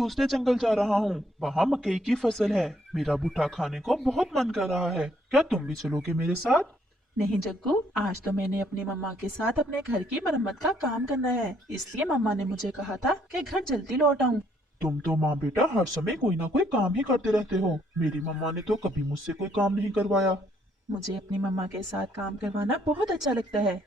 दूसरे जंगल जा रहा हूँ। वहाँ मकई की फसल है। मेरा भुट्टा खाने को बहुत मन कर रहा है। क्या तुम भी चलोगे मेरे साथ? नहीं जग्गू, आज तो मैंने अपनी मम्मा के साथ अपने घर की मरम्मत का काम करना है, इसलिए मम्मा ने मुझे कहा था कि घर जल्दी लौट आऊं। तुम तो माँ बेटा हर समय कोई ना कोई काम ही करते रहते हो। मेरी मम्मा ने तो कभी मुझसे कोई काम नहीं करवाया। मुझे अपनी मम्मा के साथ काम करवाना बहुत अच्छा लगता है।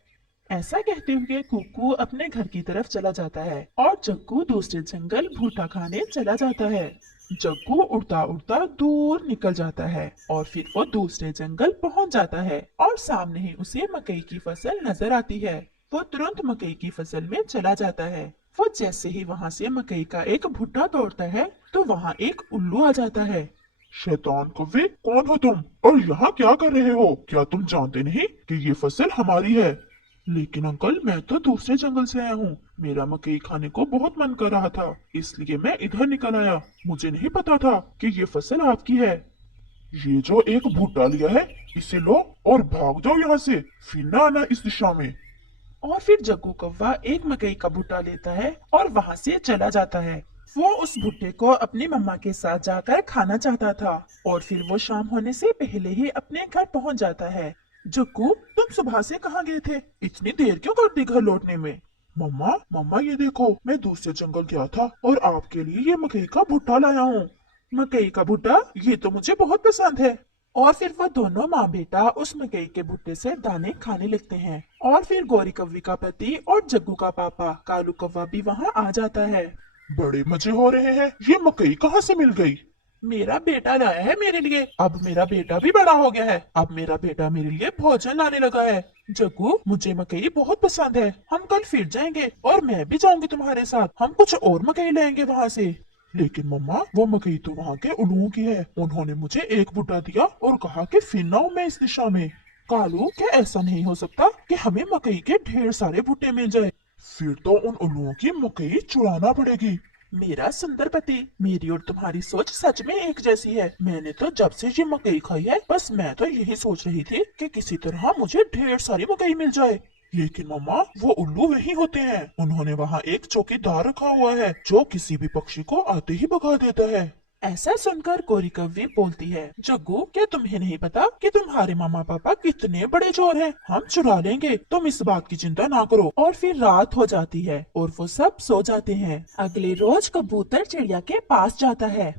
ऐसा कहते हुए कुक्कू अपने घर की तरफ चला जाता है और जग्गू दूसरे जंगल भुट्टा खाने चला जाता है। जग्गू उड़ता उड़ता दूर निकल जाता है और फिर वो दूसरे जंगल पहुंच जाता है और सामने ही उसे मकई की फसल नजर आती है। वो तुरंत मकई की फसल में चला जाता है। वो जैसे ही वहां से मकई का एक भुट्टा तोड़ता है तो वहां एक उल्लू आ जाता है। शैतान कौवे, कौन हो तुम और यहाँ क्या कर रहे हो? क्या तुम जानते नहीं कि ये फसल हमारी है? लेकिन अंकल, मैं तो दूसरे जंगल से आया हूँ। मेरा मकई खाने को बहुत मन कर रहा था, इसलिए मैं इधर निकल आया। मुझे नहीं पता था कि ये फसल आपकी है। ये जो एक भुट्टा लिया है, इसे लो और भाग जाओ यहाँ से। फिर ना आना इस दिशा में। और फिर जग्गू कौवा एक मकई का भुट्टा लेता है और वहां से चला जाता है। वो उस भुट्टे को अपनी मम्मा के साथ जाकर खाना चाहता था और फिर वो शाम होने से पहले ही अपने घर पहुंच जाता है। जग्गू, तुम सुबह से कहाँ गए थे? इतनी देर क्यों कर दी घर लौटने में? मम्मा मम्मा, ये देखो, मैं दूसरे जंगल गया था और आपके लिए ये मकई का भुट्टा लाया हूँ। मकई का भुट्टा? ये तो मुझे बहुत पसंद है। और फिर वो दोनों माँ बेटा उस मकई के भुट्टे से दाने खाने लगते हैं। और फिर गौरी कव्वी का पति और जग्गू का पापा कालू कौवा भी वहाँ आ जाता है। बड़े मजे हो रहे हैं। ये मकई कहाँ से मिल गई? मेरा बेटा लाया है मेरे लिए। अब मेरा बेटा भी बड़ा हो गया है। अब मेरा बेटा मेरे लिए भोजन लाने लगा है। जग्गू, मुझे मकई बहुत पसंद है। हम कल फिर जाएंगे और मैं भी जाऊंगी तुम्हारे साथ। हम कुछ और मकई लाएंगे वहाँ से। लेकिन मम्मा, वो मकई तो वहाँ के उल्लुओं की है। उन्होंने मुझे एक भुट्टा दिया और कहा कि फिर ना मैं इस दिशा में। कालू, क्या ऐसा नहीं हो सकता कि हमें मकई के ढेर सारे भुट्टे मिल जाए? फिर तो उन उल्लुओं की मकई चुराना पड़ेगी। मेरा सुंदर पति, मेरी और तुम्हारी सोच सच में एक जैसी है। मैंने तो जब से ये मकई खाई है, बस मैं तो यही सोच रही थी कि किसी तरह मुझे ढेर सारी मकई मिल जाए। लेकिन मम्मा, वो उल्लू वही होते हैं। उन्होंने वहाँ एक चौकीदार रखा हुआ है जो किसी भी पक्षी को आते ही भगा देता है। ऐसा सुनकर कोरी कव्वी बोलती है, जग्गू, क्या तुम्हें नहीं पता कि तुम्हारे मामा पापा कितने बड़े चोर हैं? हम चुरा लेंगे, तुम इस बात की चिंता ना करो। और फिर रात हो जाती है और वो सब सो जाते हैं। अगले रोज कबूतर चिड़िया के पास जाता है।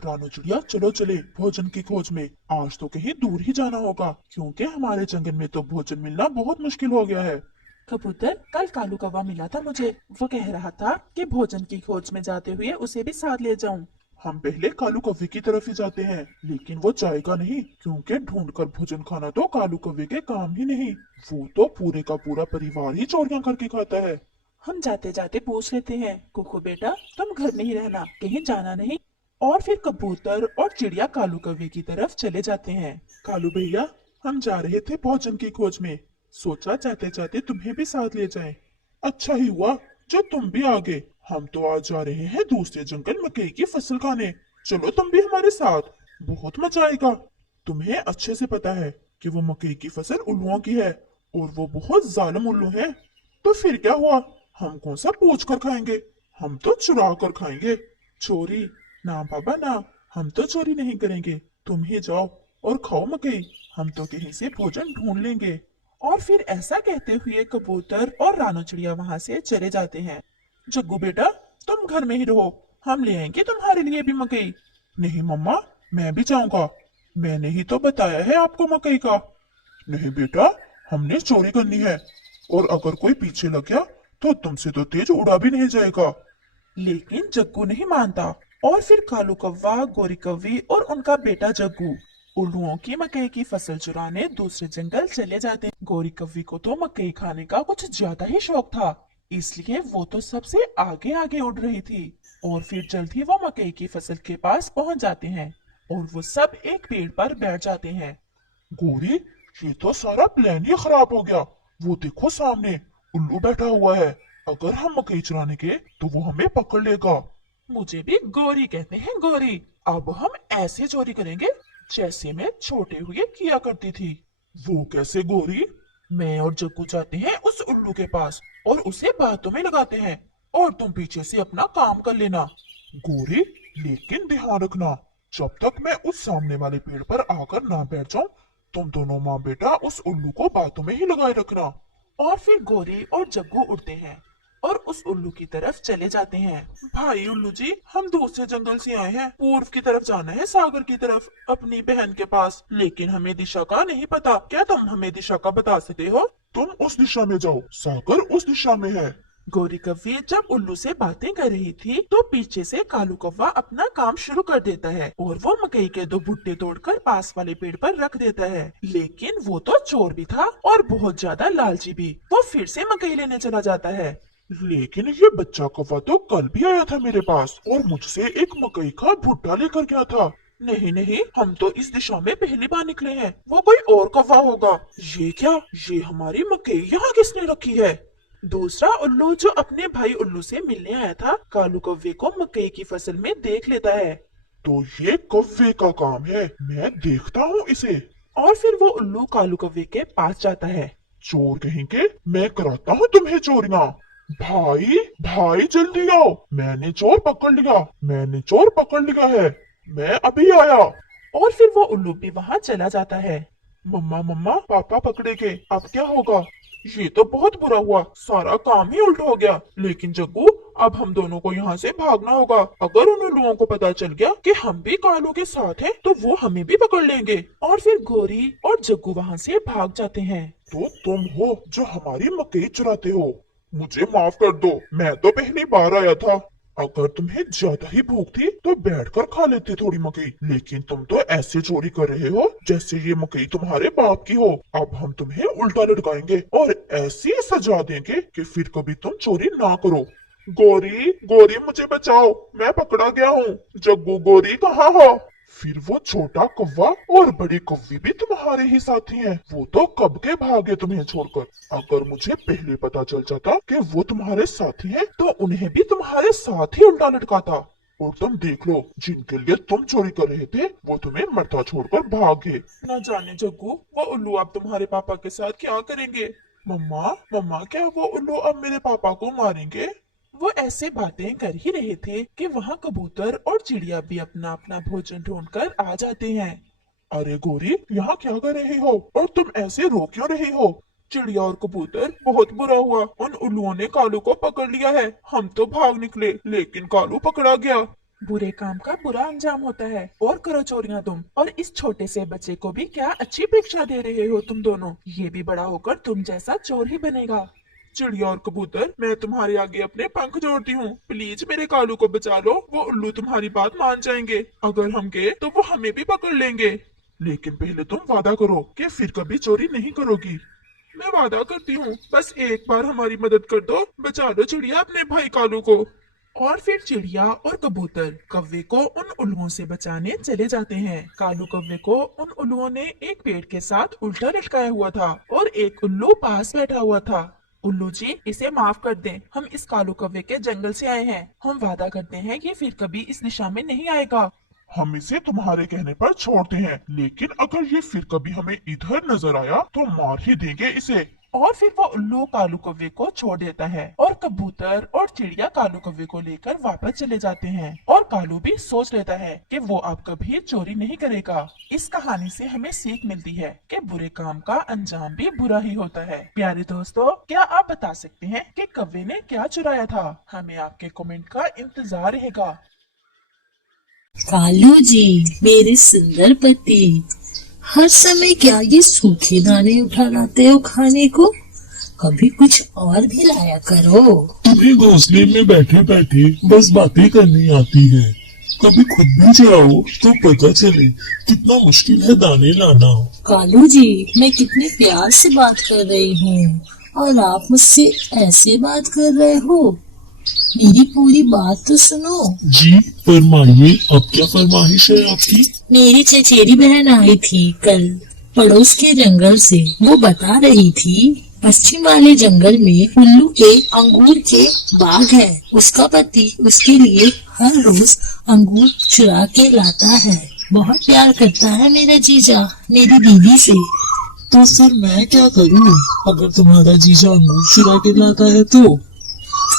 रानू चिड़िया, चलो चले भोजन की खोज में। आज तो कहीं दूर ही जाना होगा, क्योंकि हमारे जंगल में तो भोजन मिलना बहुत मुश्किल हो गया है। कबूतर, कल कालू कौवा मिला था मुझे। वो कह रहा था कि भोजन की खोज में जाते हुए उसे भी साथ ले जाऊं। हम पहले कालू कौवे की तरफ ही जाते हैं, लेकिन वो जाएगा नहीं, क्योंकि ढूंढकर भोजन खाना तो कालू कौवे के काम ही नहीं। वो तो पूरे का पूरा परिवार ही चोरियां करके खाता है। हम जाते जाते पूछ लेते हैं, कुकू बेटा, तुम घर में ही रहना, कहीं जाना नहीं। और फिर कबूतर और चिड़िया कालू कौवे की तरफ चले जाते हैं। कालू भैया, हम जा रहे थे भोजन की खोज में। सोचा जाते जाते तुम्हें भी साथ ले जाएं। अच्छा ही हुआ जो तुम भी आ गए। हम तो आज जा रहे हैं दूसरे जंगल मकई की फसल खाने। चलो तुम भी हमारे साथ, बहुत मजा आएगा। तुम्हें अच्छे से पता है कि वो मकई की फसल उल्लुओं की है और वो बहुत जालिम उल्लू हैं। तो फिर क्या हुआ? हम कौन सा पूछ कर खाएंगे? हम तो चुरा कर खाएंगे। चोरी? ना बाबा ना, हम तो चोरी नहीं करेंगे। तुम ही जाओ और खाओ मकई, हम तो कहीं से भोजन ढूंढ लेंगे। और फिर ऐसा कहते हुए कबूतर और रानू चिड़िया वहां से चले जाते हैं। जग्गू बेटा, तुम घर में ही रहो, हम ले आएंगे तुम्हारे लिए भी मकई। नहीं मम्मा, मैं भी जाऊंगा। मैंने ही तो बताया है आपको मकई का। नहीं बेटा, हमने चोरी करनी है, और अगर कोई पीछे लग गया तो तुमसे तो तेज उड़ा भी नहीं जाएगा। लेकिन जग्गू नहीं मानता। और फिर कालू कौवा, गोरी कव्वी और उनका बेटा जग्गू उल्लुओं की मकई की फसल चुराने दूसरे जंगल चले जाते हैं। गोरी कव्वी को तो मकई खाने का कुछ ज्यादा ही शौक था, इसलिए वो तो सबसे आगे आगे उड़ रही थी। और फिर जल्द ही वो मकई की फसल के पास पहुंच जाते हैं और वो सब एक पेड़ पर बैठ जाते हैं। गोरी, ये तो सारा प्लान ही खराब हो गया। वो देखो सामने उल्लू बैठा हुआ है। अगर हम मकई चुराने गए तो वो हमें पकड़ लेगा। मुझे भी गौरी कहते हैं, गौरी। अब हम ऐसे चोरी करेंगे जैसे मैं छोटे हुए किया करती थी। वो कैसे गौरी? मैं और जग्गू जाते हैं उस उल्लू के पास और उसे बातों में लगाते हैं, और तुम पीछे से अपना काम कर लेना। गोरी, लेकिन ध्यान रखना, जब तक मैं उस सामने वाले पेड़ पर आकर ना बैठ जाऊं, तुम दोनों माँ बेटा उस उल्लू को बातों में ही लगाए रखना। और फिर गोरी और जग्गू उड़ते हैं और उस उल्लू की तरफ चले जाते हैं। भाई उल्लू जी, हम दूसरे जंगल से आए हैं, पूर्व की तरफ जाना है, सागर की तरफ, अपनी बहन के पास, लेकिन हमें दिशा का नहीं पता। क्या तुम हमें दिशा का बता सकते हो? तुम उस दिशा में जाओ, सागर उस दिशा में है। गोरी कव्वे जब उल्लू से बातें कर रही थी तो पीछे से कालू कौवा अपना काम शुरू कर देता है और वो मकई के 2 भुट्टे तोड़कर पास वाले पेड़ पर रख देता है। लेकिन वो तो चोर भी था और बहुत ज्यादा लालची भी। वो फिर से मकई लेने चला जाता है। लेकिन ये बच्चा कौवा तो कल भी आया था मेरे पास और मुझसे एक मकई का भुट्टा लेकर गया था। नहीं नहीं, हम तो इस दिशा में पहली बार निकले हैं, वो कोई और कौवा होगा। ये क्या, ये हमारी मकई यहाँ किसने रखी है? दूसरा उल्लू जो अपने भाई उल्लू से मिलने आया था, कालू कौवे को मकई की फसल में देख लेता है। तो ये कौवे का काम है, मैं देखता हूँ इसे। और फिर वो उल्लू कालू कौवे के पास जाता है। चोर कहेंगे, मैं कराता हूँ तुम्हें चोरियां। भाई भाई जल्दी आओ, मैंने चोर पकड़ लिया, मैंने चोर पकड़ लिया है, मैं अभी आया। और फिर वो उल्लू भी वहाँ चला जाता है। मम्मा मम्मा, पापा पकड़े गए, अब क्या होगा? ये तो बहुत बुरा हुआ, सारा काम ही उल्टा हो गया। लेकिन जग्गू, अब हम दोनों को यहाँ से भागना होगा। अगर उन उल्लुओं को पता चल गया कि हम भी कालू के साथ हैं, तो वो हमें भी पकड़ लेंगे। और फिर गोरी और जग्गू वहाँ से भाग जाते हैं। तो तुम हो जो हमारी मकई चुराते हो, मुझे माफ कर दो, मैं तो पहली बार आया था। अगर तुम्हें ज्यादा ही भूख थी तो बैठकर खा लेते थोड़ी मकई, लेकिन तुम तो ऐसे चोरी कर रहे हो जैसे ये मकई तुम्हारे बाप की हो। अब हम तुम्हें उल्टा लटकाएंगे और ऐसी सजा देंगे कि फिर कभी तुम चोरी ना करो। गोरी गोरी, मुझे बचाओ, मैं पकड़ा गया हूँ। जग्गू गोरी कहाँ हो? फिर वो छोटा कौवा और बड़ी कौवी भी तुम्हारे ही साथी हैं। वो तो कब के भागे तुम्हें छोड़कर। अगर मुझे पहले पता चल जाता कि वो तुम्हारे साथी हैं, तो उन्हें भी तुम्हारे साथ ही उल्टा लटकाता। और तुम देख लो, जिनके लिए तुम चोरी कर रहे थे वो तुम्हें मरता छोड़कर भागे। न जाने जग्गू, वो उल्लू अब तुम्हारे पापा के साथ क्या करेंगे? मम्मा मम्मा, क्या वो उल्लू अब मेरे पापा को मारेंगे? वो ऐसे बातें कर ही रहे थे कि वहाँ कबूतर और चिड़िया भी अपना अपना भोजन ढूंढकर आ जाते हैं। अरे गोरी, यहाँ क्या कर रहे हो और तुम ऐसे रो क्यों रहे हो? चिड़िया और कबूतर, बहुत बुरा हुआ, उन उल्लुओं ने कालू को पकड़ लिया है। हम तो भाग निकले, लेकिन कालू पकड़ा गया। बुरे काम का बुरा अंजाम होता है। और करो चोरियां तुम, और इस छोटे से बच्चे को भी क्या अच्छी परीक्षा दे रहे हो तुम दोनों। ये भी बड़ा होकर तुम जैसा चोर ही बनेगा। चिड़िया और कबूतर, मैं तुम्हारे आगे अपने पंख जोड़ती हूँ, प्लीज मेरे कालू को बचा लो। वो उल्लू तुम्हारी बात मान जाएंगे। अगर हम गए तो वो हमें भी पकड़ लेंगे। लेकिन पहले तुम वादा करो कि फिर कभी चोरी नहीं करोगी। मैं वादा करती हूँ, बस एक बार हमारी मदद कर दो, बचा लो चिड़िया अपने भाई कालू को। और फिर चिड़िया और कबूतर कौवे को उन उल्लुओं से बचाने चले जाते हैं। कालू कौवे को उन उल्लुओं ने एक पेड़ के साथ उल्टा लटकाया हुआ था और एक उल्लू पास बैठा हुआ था। उल्लू जी, इसे माफ कर दें, हम इस कालू कौवे के जंगल से आए हैं। हम वादा करते हैं कि फिर कभी इस दिशा में नहीं आएगा। हम इसे तुम्हारे कहने पर छोड़ते हैं, लेकिन अगर ये फिर कभी हमें इधर नजर आया तो मार ही देंगे इसे। और फिर वो उल्लू कालू कौवे को छोड़ देता है और कबूतर और चिड़िया कालू कौवे को लेकर वापस चले जाते हैं। और कालू भी सोच लेता है कि वो अब कभी चोरी नहीं करेगा। इस कहानी से हमें सीख मिलती है कि बुरे काम का अंजाम भी बुरा ही होता है। प्यारे दोस्तों, क्या आप बता सकते हैं कि कौवे ने क्या चुराया था? हमें आपके कमेंट का इंतजार रहेगा। कालू जी, मेरे सुंदर पति, हर समय क्या ये सूखे दाने उठा लाते हो खाने को? कभी कुछ और भी लाया करो। तुम्हें घोंसले में बैठे बैठे बस बातें करनी आती है। कभी खुद भी जाओ तो पता चले कितना मुश्किल है दाने लाना। कालू जी, मैं कितने प्यार से बात कर रही हूँ और आप मुझसे ऐसे बात कर रहे हो। मेरी पूरी बात तो सुनो। जी फरमाइए, अब क्या फरमाइश है आपकी? मेरी चचेरी बहन आई थी कल पड़ोस के जंगल से। वो बता रही थी पश्चिम वाले जंगल में उल्लू के अंगूर के बाग है। उसका पति उसके लिए हर रोज अंगूर चुरा के लाता है। बहुत प्यार करता है मेरा जीजा मेरी दीदी से। तो फिर मैं क्या करूँ अगर तुम्हारा जीजा अंगूर चुरा के लाता है तो?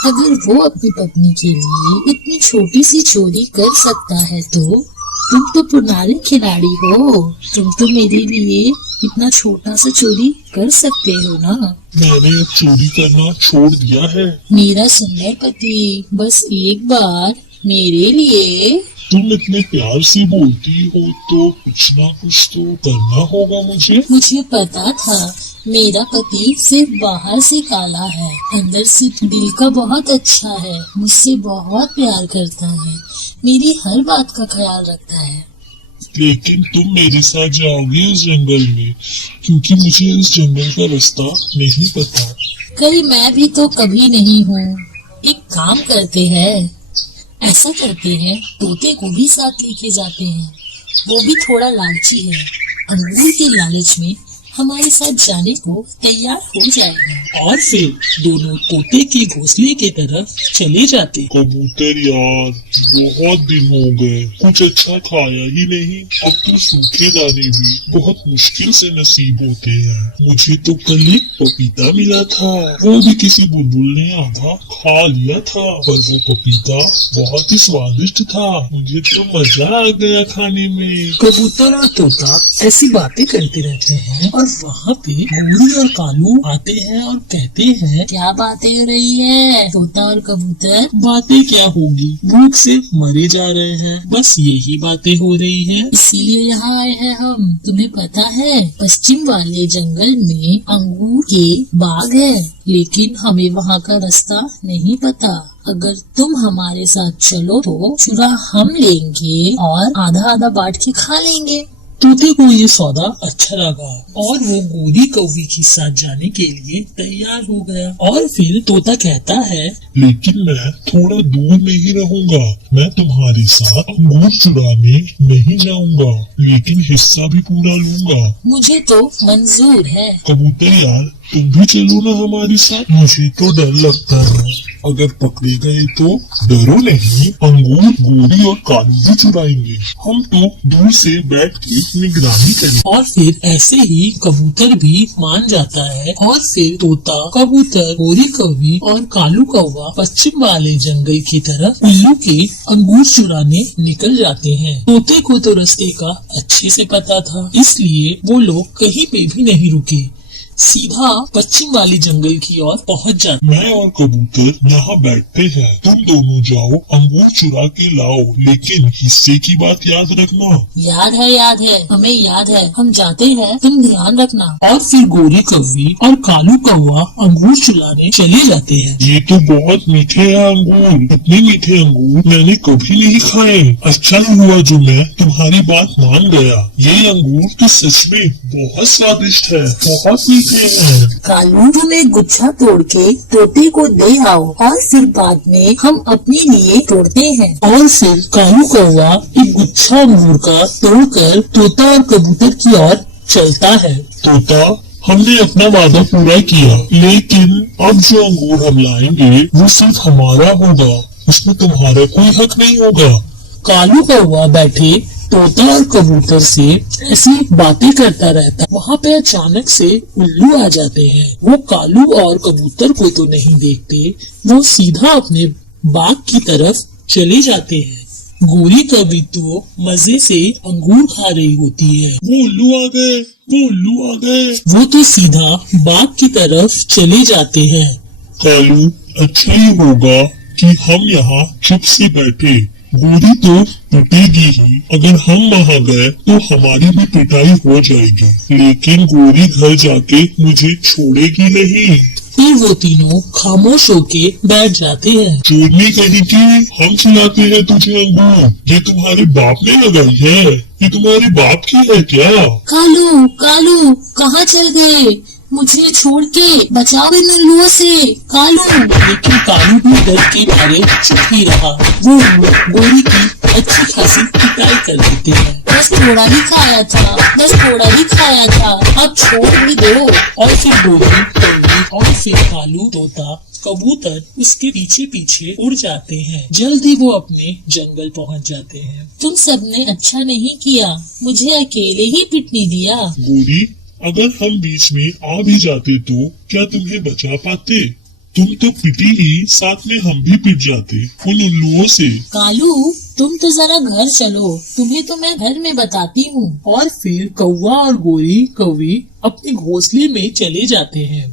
अगर वो अपनी पत्नी के लिए इतनी छोटी सी चोरी कर सकता है तो तुम तो पुराने खिलाड़ी हो, तुम तो मेरे लिए इतना छोटा सा चोरी कर सकते हो ना। मैंने अब चोरी करना छोड़ दिया है। मेरा सुंदर पति, बस एक बार मेरे लिए। तुम इतने प्यार से बोलती हो तो कुछ ना कुछ तो करना होगा मुझे। मुझे पता था मेरा पति सिर्फ बाहर से काला है, अंदर से दिल का बहुत अच्छा है, मुझसे बहुत प्यार करता है, मेरी हर बात का ख्याल रखता है। लेकिन तुम मेरे साथ जाओगे उस जंगल में, क्योंकि मुझे उस जंगल का रास्ता नहीं पता। कल मैं भी तो कभी नहीं हूँ। एक काम करते हैं, ऐसा करते हैं तोते को भी साथ लेके जाते हैं, वो भी थोड़ा लालची है, अंगूर के लालच में हमारे साथ जाने को तैयार हो जाएगा। और फिर दोनों तोते के घोंसले की तरफ चले जाते। कबूतर यार, बहुत दिन हो गए, कुछ अच्छा खाया ही नहीं। अब तो सूखे दाने भी बहुत मुश्किल से नसीब होते हैं। मुझे तो कल एक पपीता मिला था, वो भी किसी बुलबुल ने आधा खा लिया था, पर वो पपीता बहुत ही स्वादिष्ट था। मुझे तो मजा आ गया खाने में। कबूतर और तोता ऐसी बातें करते रहते हैं और वहाँ पे गोरी और कालू आते हैं और कहते हैं, क्या बातें हो रही है तोता और कबूतर? बातें क्या होगी, भूख से मरे जा रहे हैं, बस यही बातें हो रही है। इसीलिए यहाँ आए हैं हम। तुम्हें पता है पश्चिम वाले जंगल में अंगूर के बाग है, लेकिन हमें वहाँ का रास्ता नहीं पता। अगर तुम हमारे साथ चलो तो चुरा हम लेंगे और आधा आधा बांट के खा लेंगे। तोते को ये सौदा अच्छा लगा और वो गोरी कौवी के साथ जाने के लिए तैयार हो गया। और फिर तोता कहता है, लेकिन मैं थोड़ा दूर में ही रहूंगा, मैं तुम्हारे साथ अंगूर चुराने नहीं जाऊंगा, लेकिन हिस्सा भी पूरा लूंगा। मुझे तो मंजूर है। कबूतर यार, तुम भी चलो ना हमारे साथ। मुझे तो डर लगता है, अगर पकड़े गए तो। डरो नहीं, अंगूर गोरी और कालू भी चुराएंगे, हम तो दूर से बैठ के निगरानी करेंगे। और फिर ऐसे ही कबूतर भी मान जाता है और फिर तोता, कबूतर, गोरी कौवी और कालू कौवा पश्चिम वाले जंगल की तरफ उल्लू के अंगूर चुराने निकल जाते हैं। तोते को तो रास्ते का अच्छे से पता था, इसलिए वो लोग कहीं पे भी नहीं रुके, सीधा पश्चिम वाले जंगल की ओर पहुंच जाते। मैं और कबूतर यहाँ बैठते हैं, तुम दोनों जाओ अंगूर चुरा के लाओ, लेकिन हिस्से की बात याद रखना। याद है, हमें याद है, हम जाते हैं, तुम ध्यान रखना। और फिर गोरी कौवी और कालू कौवा अंगूर चुराने चले जाते हैं। ये तो बहुत मीठे हैं अंगूर, इतने मीठे अंगूर मैंने कभी नहीं खाए। अच्छा हुआ जो मैं तुम्हारी बात मान गया, ये अंगूर तो सच में बहुत स्वादिष्ट है, बहुत मीठे हैं। कालू, तुम एक गुच्छा तोड़ के तोते को दे आओ और फिर बाद में हम अपने लिए तोड़ते हैं। और फिर कालू कौवा एक गुच्छा अंगूर का तोड़कर तोता और कबूतर की ओर चलता है। तोता, हमने अपना वादा पूरा किया, लेकिन अब जो अंगूर हम लाएंगे वो सिर्फ हमारा होगा, उसमें तुम्हारा कोई हक नहीं होगा। कालू कौवा बैठे तोता और कबूतर से ऐसी बातें करता रहता। वहाँ पे अचानक से उल्लू आ जाते हैं। वो कालू और कबूतर को तो नहीं देखते, वो सीधा अपने बाग की तरफ चले जाते हैं। गोरी कभी तो मजे से अंगूर खा रही होती है। वो उल्लू आ गए, वो उल्लू आ गए। वो तो सीधा बाग की तरफ चले जाते हैं। कालू, अच्छा ही होगा कि हम यहाँ चुप से बैठे, गोरी तो पिटेगी ही, अगर हम वहाँ गए तो हमारी भी पिटाई हो जाएगी, लेकिन गोरी घर जाके मुझे छोड़ेगी नहीं। फिर वो तीनों खामोश होके बैठ जाते हैं। चोरनी कहीं की, हम खिलाते हैं तुझे अंगूर, ये तुम्हारे बाप ने लगाई है, ये तुम्हारे बाप की है क्या? कालू, कालू, कहाँ चल गए? मुझे छोड़ के बचाओ इन उल्लुओं से। कालू। लेकिन कालू भी डर के मारे चुप ही रहा। वो गोरी की अच्छी खासी पिटाई कर देते हैं। बस थोड़ा ही खाया था, बस थोड़ा ही खाया था, अब छोड़ भी दो। और फिर गोरी, कौवी और फिर कालू, तोता, कबूतर उसके पीछे पीछे उड़ जाते हैं। जल्दी वो अपने जंगल पहुंच जाते हैं। तुम सबने अच्छा नहीं किया, मुझे अकेले ही पिटने दिया। गोरी, अगर हम बीच में आ भी जाते तो क्या तुम्हें बचा पाते? तुम तो पिटी ही, साथ में हम भी पिट जाते उन उल्लुओं से। कालू तुम तो जरा घर चलो, तुम्हें तो मैं घर में बताती हूँ। और फिर कौवा और गोरी कौवी अपने घोंसले में चले जाते हैं।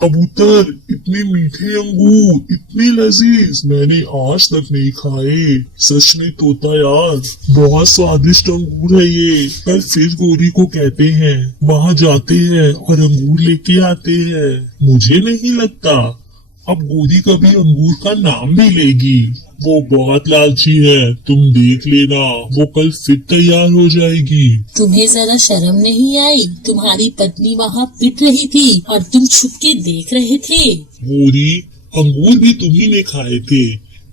कबूतर, इतने मीठे अंगूर, इतने लजीज मैंने आज तक नहीं खाए। सच में तोता यार, बहुत स्वादिष्ट अंगूर है ये। पर फिर गोरी को कहते हैं, वहाँ जाते हैं और अंगूर लेके आते हैं। मुझे नहीं लगता अब गोरी कभी अंगूर का नाम भी लेगी। वो बहुत लालची है, तुम देख लेना, वो कल फिर तैयार हो जाएगी। तुम्हें जरा शर्म नहीं आई? तुम्हारी पत्नी वहाँ पिट रही थी और तुम छुप के देख रहे थे। गोरी, अंगूर भी तुम्ही ने खाए थे,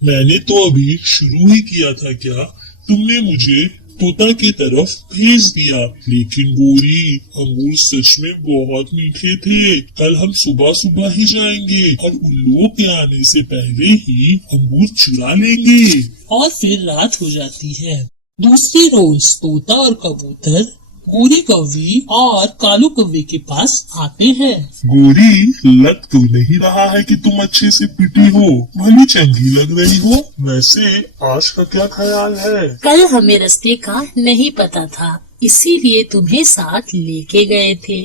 मैंने तो अभी शुरू ही किया था। क्या तुमने मुझे तोता की तरफ भेज दिया? लेकिन गोरी, अंगूर सच में बहुत मीठे थे। कल हम सुबह सुबह ही जाएंगे और उल्लुओं के आने से पहले ही अंगूर चुरा लेंगे। और फिर रात हो जाती है। दूसरी रोज तोता और कबूतर गोरी कौवी और कालू कौवे के पास आते हैं। गोरी, लग तो नहीं रहा है कि तुम अच्छे से पिटी हो, भली चंगी लग रही हो। वैसे आज का क्या ख्याल है? कल हमें रास्ते का नहीं पता था, इसीलिए तुम्हें साथ लेके गए थे।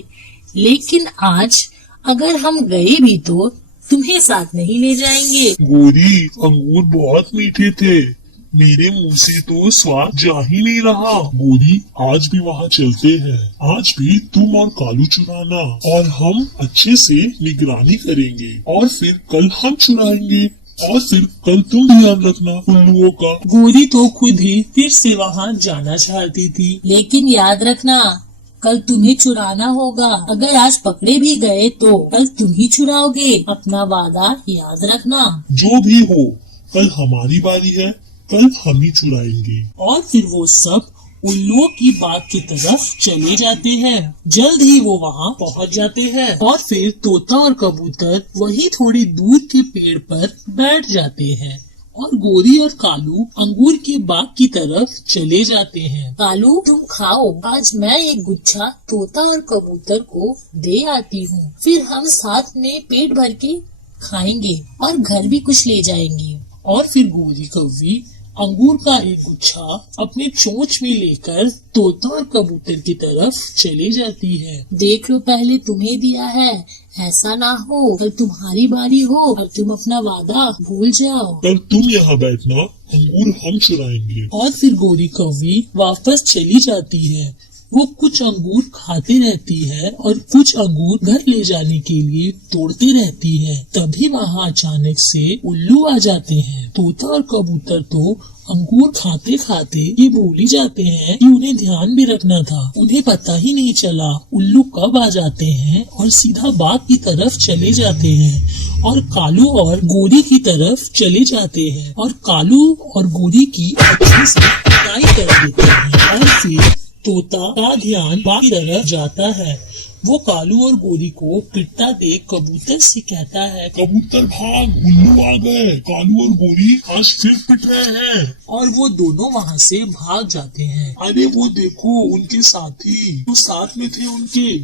लेकिन आज अगर हम गए भी तो तुम्हें साथ नहीं ले जाएंगे। गोरी, अंगूर बहुत मीठे थे, मेरे मुंह से तो स्वाद जा ही नहीं रहा। गोरी, आज भी वहाँ चलते हैं। आज भी तुम और कालू चुराना और हम अच्छे से निगरानी करेंगे, और फिर कल हम चुराएंगे, और फिर कल तुम ध्यान रखना उल्लुओं का। गोरी तो खुद ही फिर से वहाँ जाना चाहती थी। लेकिन याद रखना, कल तुम्हें चुराना होगा। अगर आज पकड़े भी गए तो कल तुम ही चुराओगे। अपना वादा याद रखना। जो भी हो, कल हमारी बारी है, कल हम ही चुराएंगे। और फिर वो सब उल्लुओं की बाग की तरफ चले जाते हैं। जल्द ही वो वहाँ पहुँच जाते हैं और फिर तोता और कबूतर वही थोड़ी दूर के पेड़ पर बैठ जाते हैं और गोरी और कालू अंगूर के बाग की तरफ चले जाते हैं। कालू तुम खाओ, आज मैं एक गुच्छा तोता और कबूतर को दे आती हूँ। फिर हम साथ में पेट भर के खाएंगे और घर भी कुछ ले जाएंगे। और फिर गोरी कौवी अंगूर का एक गुच्छा अपने चोंच में लेकर तोता और कबूतर की तरफ चली जाती है। देख लो, पहले तुम्हें दिया है, ऐसा ना हो कल तुम्हारी बारी हो और तुम अपना वादा भूल जाओ। कल तुम यहाँ बैठना, अंगूर हम चुराएंगे। और फिर गोरी कौवी वापस चली जाती है। वो कुछ अंगूर खाती रहती है और कुछ अंगूर घर ले जाने के लिए तोड़ती रहती है। तभी वहाँ अचानक से उल्लू आ जाते हैं। तोता और कबूतर तो अंगूर खाते खाते ये भूल ही जाते हैं कि उन्हें ध्यान भी रखना था। उन्हें पता ही नहीं चला उल्लू कब आ जाते हैं और सीधा बाग की तरफ चले जाते हैं और कालू और गोरी की तरफ चले जाते हैं और कालू और गोरी की अच्छे से पिटाई कर देते हैं। और फिर तोता का ध्यान बाग की तरफ जाता है। वो कालू और गोरी को पिटता देख कबूतर से कहता है, कबूतर भाग, उल्लू आ गए। कालू और गोरी आज फिर पिट रहे हैं। और वो दोनों वहाँ से भाग जाते हैं। अरे वो देखो, उनके साथी तो साथ में थे उनके,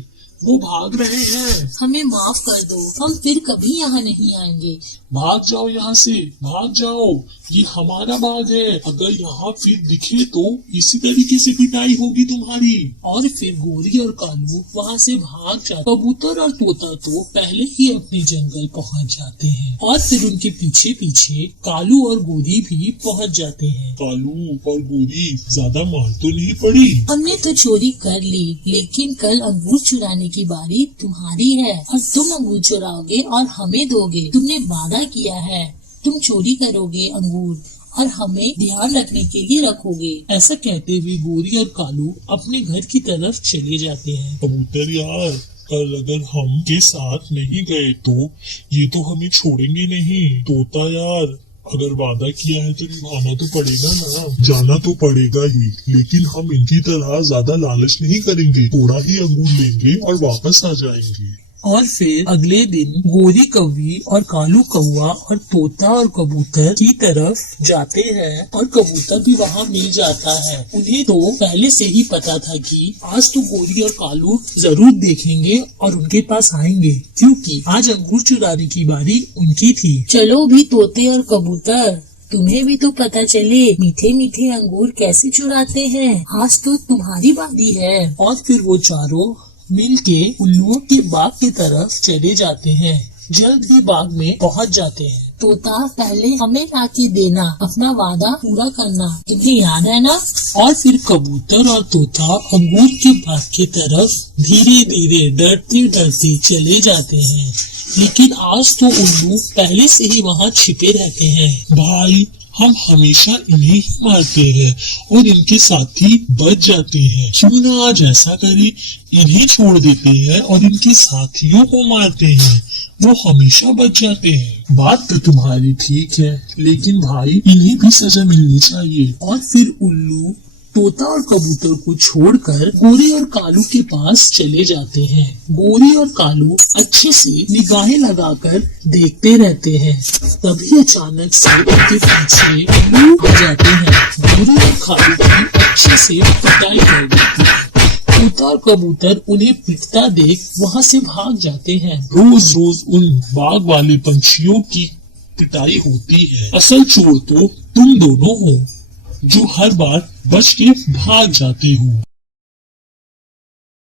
वो भाग रहे हैं। हमें माफ कर दो, हम फिर कभी यहाँ नहीं आएंगे। भाग जाओ यहाँ से, भाग जाओ, ये हमारा बाग है। अगर यहाँ फिर दिखे तो इसी तरीके से पिटाई होगी तुम्हारी। और फिर गोरी और कालू वहाँ से भाग जाते। कबूतर और तोता तो पहले ही अपने जंगल पहुँच जाते हैं और फिर उनके पीछे पीछे कालू और गोरी भी पहुँच जाते हैं। कालू और गोरी, ज्यादा मार तो नहीं पड़ी? हमने तो चोरी कर ली, लेकिन कल अंगूर चुराने की बारी तुम्हारी है और तुम अंगूर चुराओगे और हमें दोगे। तुमने वादा किया है, तुम चोरी करोगे अंगूर और हमें ध्यान रखने के लिए रखोगे। ऐसा कहते हुए गोरी और कालू अपने घर की तरफ चले जाते हैं। कबूतर यार, कल अगर हम के साथ नहीं गए तो ये तो हमें छोड़ेंगे नहीं। तोता यार, अगर वादा किया है तो निभाना तो पड़ेगा ना। जाना तो पड़ेगा ही, लेकिन हम इनकी तरह ज्यादा लालच नहीं करेंगे। थोड़ा ही अंगूर लेंगे और वापस आ जाएंगे। और फिर अगले दिन गोरी कौवी और कालू कौवा और तोता और कबूतर की तरफ जाते हैं और कबूतर भी वहाँ मिल जाता है। उन्हें तो पहले से ही पता था कि आज तो गोरी और कालू जरूर देखेंगे और उनके पास आएंगे, क्योंकि आज अंगूर चुराने की बारी उनकी थी। चलो भी तोते और कबूतर, तुम्हें भी तो पता चले मीठे मीठे अंगूर कैसे चुराते हैं। आज तो तुम्हारी बारी है। और फिर वो चारों मिलके उल्लुओं के बाग की तरफ चले जाते हैं। जल्द ही बाग में पहुंच जाते हैं। तोता, पहले हमें लाके देना, अपना वादा पूरा करना, तुम्हें याद है ना? और फिर कबूतर और तोता अंगूर के बाग की तरफ धीरे धीरे डरते डरते चले जाते हैं। लेकिन आज तो उल्लू पहले से ही वहाँ छिपे रहते हैं। भाई, हम हमेशा इन्हें ही मारते हैं और इनके साथी बच जाते हैं। क्यों ना आज ऐसा करें, इन्हें छोड़ देते हैं और इनके साथियों को मारते हैं, वो हमेशा बच जाते हैं। बात तो तुम्हारी ठीक है, लेकिन भाई इन्हें भी सजा मिलनी चाहिए। और फिर उल्लू तोता और कबूतर को छोड़कर गोरी और कालू के पास चले जाते हैं। गोरी और कालू अच्छे से निगाहें लगाकर देखते रहते हैं। तभी अचानक से उनके पीछे उल्लू आ जाते हैं। गोरी और कालू की अच्छे से पिटाई कर देती है। तोता और कबूतर उन्हें पिटता देख वहाँ से भाग जाते हैं। रोज रोज उन बाग वाले पंछियों की पिटाई होती है। असल चोर तो तुम दोनों हो, जो हर बार बच के भाग जाते हो।